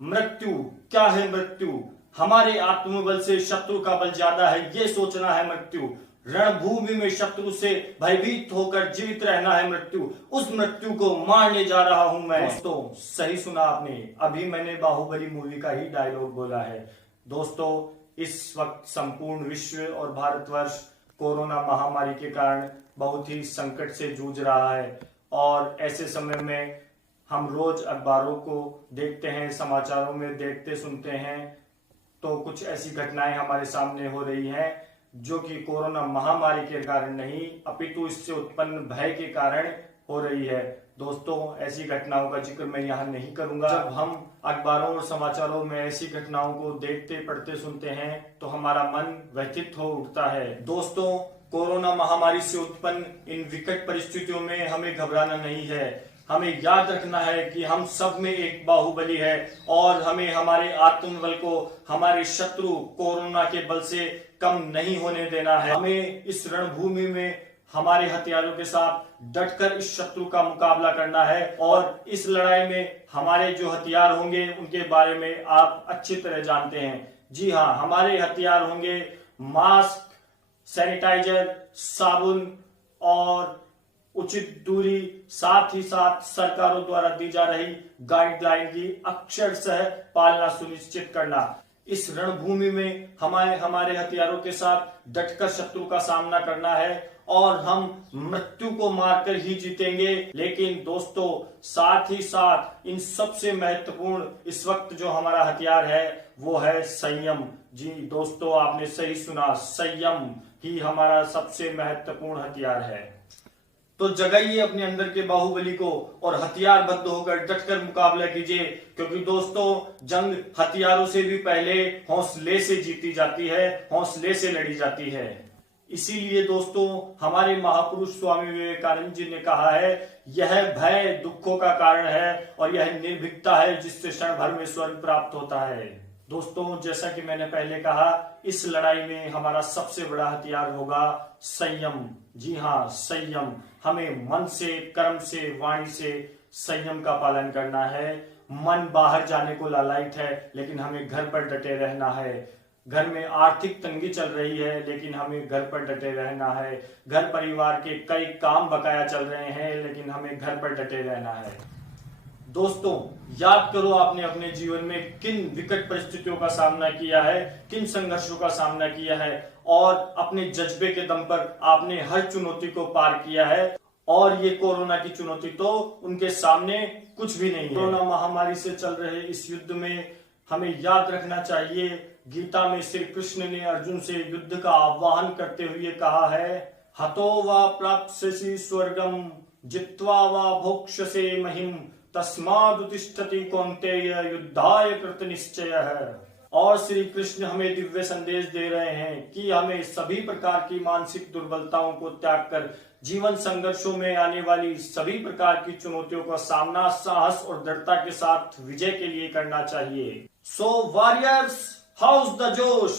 मृत्यु क्या है? मृत्यु हमारे आत्मबल से शत्रु का बल ज्यादा है, ये सोचना है मृत्यु। रणभूमि में शत्रु से भयभीत होकर जीवित रहना है मृत्यु। उस मृत्यु को मारने जा रहा हूं मैं। दोस्तों सही सुना आपने, अभी मैंने बाहुबली मूवी का ही डायलॉग बोला है। दोस्तों इस वक्त संपूर्ण विश्व और भारतवर्ष कोरोना महामारी के कारण बहुत ही संकट से जूझ रहा है, और ऐसे समय में हम रोज अखबारों को देखते हैं, समाचारों में देखते सुनते हैं, तो कुछ ऐसी घटनाएं हमारे सामने हो रही हैं जो कि कोरोना महामारी के कारण नहीं अपितु इससे उत्पन्न भय के कारण हो रही है। दोस्तों ऐसी घटनाओं का जिक्र मैं यहाँ नहीं करूंगा। जब हम अखबारों और समाचारों में ऐसी घटनाओं को देखते पढ़ते सुनते हैं तो हमारा मन व्यथित हो उठता है। दोस्तों कोरोना महामारी से उत्पन्न इन विकट परिस्थितियों में हमें घबराना नहीं है। हमें याद रखना है कि हम सब में एक बाहुबली है, और हमें हमारे आत्मबल को हमारे शत्रु कोरोना के बल से कम नहीं होने देना है। हमें इस रणभूमि में हमारे हथियारों के साथ डटकर इस शत्रु का मुकाबला करना है, और इस लड़ाई में हमारे जो हथियार होंगे उनके बारे में आप अच्छी तरह जानते हैं। जी हाँ, हमारे हथियार होंगे मास्क, सैनिटाइजर, साबुन और उचित दूरी, साथ ही साथ सरकारों द्वारा दी जा रही गाइडलाइन की अक्षरशः पालना सुनिश्चित करना। इस रणभूमि में हमारे हथियारों के साथ डटकर शत्रु का सामना करना है, और हम मृत्यु को मारकर ही जीतेंगे। लेकिन दोस्तों साथ ही साथ इन सबसे महत्वपूर्ण इस वक्त जो हमारा हथियार है वो है संयम। जी दोस्तों आपने सही सुना, संयम ही हमारा सबसे महत्वपूर्ण हथियार है। तो जगाइए अपने अंदर के बाहुबली को और हथियारबद्ध होकर डटकर मुकाबला कीजिए, क्योंकि दोस्तों जंग हथियारों से भी पहले हौसले से जीती जाती है, हौसले से लड़ी जाती है। इसीलिए दोस्तों हमारे महापुरुष स्वामी विवेकानंद जी ने कहा है, यह भय दुखों का कारण है और यह निर्भीकता है जिससे क्षण भर में स्वर्ग प्राप्त होता है। दोस्तों जैसा कि मैंने पहले कहा, इस लड़ाई में हमारा सबसे बड़ा हथियार होगा संयम। जी हाँ, संयम। हमें मन से, कर्म से, वाणी से संयम का पालन करना है। मन बाहर जाने को लालायित है, लेकिन हमें घर पर डटे रहना है। घर में आर्थिक तंगी चल रही है, लेकिन हमें घर पर डटे रहना है। घर परिवार के कई काम बकाया चल रहे हैं, लेकिन हमें घर पर डटे रहना है। दोस्तों याद करो आपने अपने जीवन में किन विकट परिस्थितियों का सामना किया है, किन संघर्षों का सामना किया है, और अपने जज्बे के दम पर आपने हर चुनौती को पार किया है। और ये कोरोना की चुनौती तो उनके सामने कुछ भी नहीं है। कोरोना महामारी से चल रहे इस युद्ध में हमें याद रखना चाहिए, गीता में श्री कृष्ण ने अर्जुन से युद्ध का आह्वान करते हुए कहा है, हतो वा प्राप्स्यसि स्वर्गम जित्वा वा भोक्ष्यसे महिम तस्मादुतिष्ठति कौन्तेय युद्धाय कृत निश्चयः। और श्री कृष्ण हमें दिव्य संदेश दे रहे हैं कि हमें सभी प्रकार की मानसिक दुर्बलताओं को त्याग कर जीवन संघर्षों में आने वाली सभी प्रकार की चुनौतियों का सामना साहस और दृढ़ता के साथ विजय के लिए करना चाहिए। सो वॉरियर्स, हाउस द जोश।